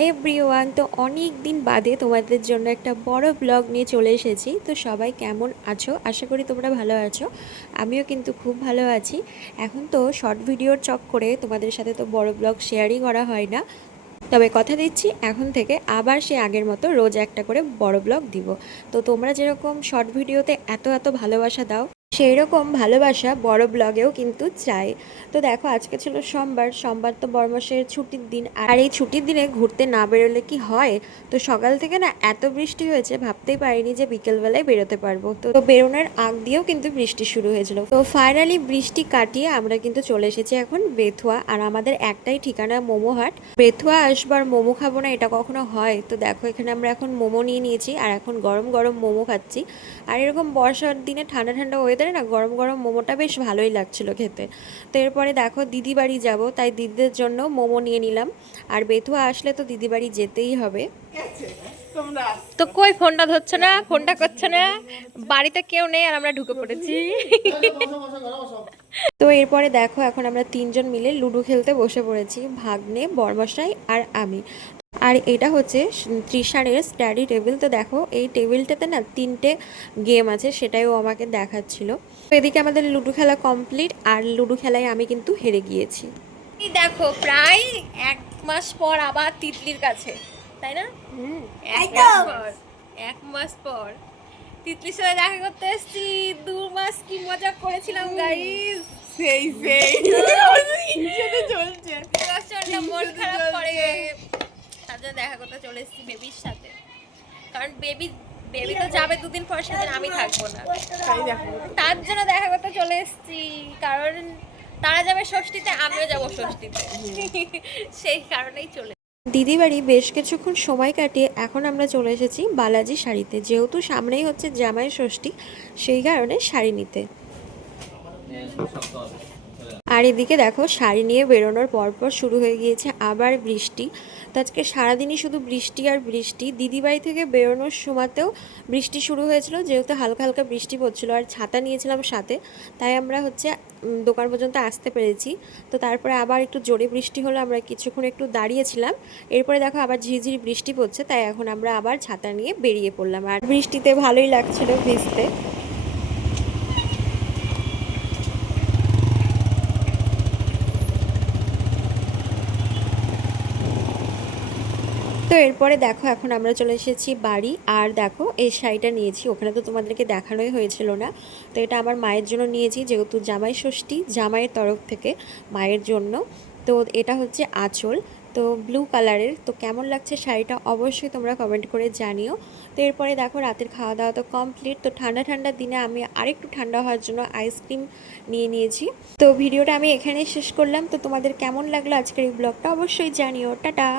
Hi everyone, তো অনেক দিন বাদে তোমাদের জন্য একটা বড় ব্লগ নিয়ে চলে এসেছি। তো সবাই কেমন আছো? আশা করি তোমরা ভালো আছো। আমিও কিন্তু খুব ভালো আছি। এখন তো শর্ট ভিডিওর চক্করে তোমাদের সাথে তো বড় ব্লগ শেয়ারই করা হয় না, তবে কথা দিচ্ছি এখন থেকে আবার সে আগের মতো রোজ একটা করে বড় ব্লগ দিব। তো তোমরা যেরকম শর্ট ভিডিওতে এত এত ভালোবাসা দাও, সেই রকম ভালোবাসা বড় ব্লগেও কিন্তু চাই। তো দেখো, আজকে ছিল সোমবার। সোমবার তো বড়মাসের ছুটির দিন, আর এই ছুটির দিনে ঘুরতে না বেরোলে কি হয়? তো সকাল থেকে না এত বৃষ্টি হয়েছে, ভাবতেই পারিনি যে বিকেলবেলায় বেরোতে পারবো। তো বেরোনোর আগ দিয়েও কিন্তু বৃষ্টি শুরু হয়েছিল। তো ফাইনালি বৃষ্টি কাটিয়ে আমরা কিন্তু চলে এসেছি এখন বেথুয়া। আর আমাদের একটাই ঠিকানা, মোমো হাট। বেথুয়া আসবার মোমো খাবো না এটা কখনো হয়? তো দেখো, এখানে আমরা এখন মোমো নিয়ে নিয়েছি আর এখন গরম গরম মোমো খাচ্ছি। আর এরকম বর্ষার দিনে ঠান্ডা ঠান্ডা ওয়েদারে না গরম গরম মোমোটা বেশ ভালোই লাগছিল খেতে। তো এরপরে দেখো, দিদি বাড়ি যাবো, তাই দিদিদের জন্য মোমো নিয়ে নিলাম। আর বেথুয়া আসলে তো দিদি বাড়ি যেতেই হবে। তো কই ফোনটা ধরছে না, ফোনটা করছে না, বাড়িতে কেউ নেই আর আমরা ঢুকে পড়েছি। তো এরপরে দেখো, এখন আমরা তিনজন মিলে লুডো খেলতে বসে পড়েছি, ভাগ্নে, বরমশাই আর আমি। আর এটা হচ্ছে তৃষারের স্টাডি টেবিল। তো দেখো, এই টেবিলটাতে না তিনটে গেম আছে, সেটাই ও আমাকে দেখাচ্ছিল। তো এদিকে আমাদের লুডো খেলা কমপ্লিট, আর লুডো খেলায় আমি কিন্তু হেরে গিয়েছি। এই দেখো, প্রায় 1 মাস পর আবার তিতলির কাছে, তাই না? এক মাস পর তিতলির সাথে দেখা করতে এসেছি। 2 মাস কি মজা করেছিলাম গাইস, সেই চলছে মন খারাপ করে। তার জন্য দেখা করতে চলে এসেছি বেবির সাথে, কারণ বেবি বেবি তো যাবে 2 দিন পর, সেদিন আমি থাকবো না। তার জন্য দেখা করতে চলে এসেছি, কারণ তারা যাবে ষষ্ঠীতে, আমিও যাবো ষষ্ঠীতে। সেই কারণেই চলে দিদি বাড়ি বেশ কিছুক্ষণ সময় কাটিয়ে এখন আমরা চলে এসেছি বালাজি শাড়িতে, যেহেতু সামনেই হচ্ছে জামাই ষষ্ঠী, সেই কারণে শাড়ি নিতে। আর এদিকে দেখো, শাড়ি নিয়ে বেরোনোর পরপর শুরু হয়ে গিয়েছে আবার বৃষ্টি। তো আজকে সারাদিনই শুধু বৃষ্টি আর বৃষ্টি। দিদিবাড়ি থেকে বেরোনোর সময়তেও বৃষ্টি শুরু হয়েছিল, যেহেতু হালকা হালকা বৃষ্টি পড়ছিল আর ছাতা নিয়েছিলাম সাথে, তাই আমরা হচ্ছে দোকান পর্যন্ত আসতে পেরেছি। তো তারপরে আবার একটু জোরে বৃষ্টি হলো, আমরা কিছুক্ষণ একটু দাঁড়িয়েছিলাম। এরপরে দেখো আবার ঝিরিঝিরি বৃষ্টি পড়ছে, তাই এখন আমরা আবার ছাতা নিয়ে বেরিয়ে পড়লাম। আর বৃষ্টিতে ভালোই লাগছিল ভিজতে। তো এরপরে দেখো, এখন আমরা চলে এসেছি বাড়ি। আর দেখো, এই শাড়িটা নিয়েছি, ওখানে তো তোমাদেরকে দেখানোই হয়েছিল না। তো এটা আমার মায়ের জন্য নিয়েছি, যেহেতু জামাই ষষ্ঠী, জামাইয়ের তরফ থেকে মায়ের জন্য। তো এটা হচ্ছে আঁচল, তো ব্লু কালারের। তো কেমন লাগছে শাড়িটা অবশ্যই তোমরা কমেন্ট করে জানিও। তো এরপরে দেখো, রাতের খাওয়া দাওয়া তো কমপ্লিট। তো ঠান্ডা ঠান্ডা দিনে আমি আরেকটু ঠান্ডা হওয়ার জন্য আইসক্রিম নিয়ে নিয়েছি। তো ভিডিওটা আমি এখানেই শেষ করলাম। তো তোমাদের কেমন লাগলো আজকের এই ব্লগটা অবশ্যই জানিও। টাটা।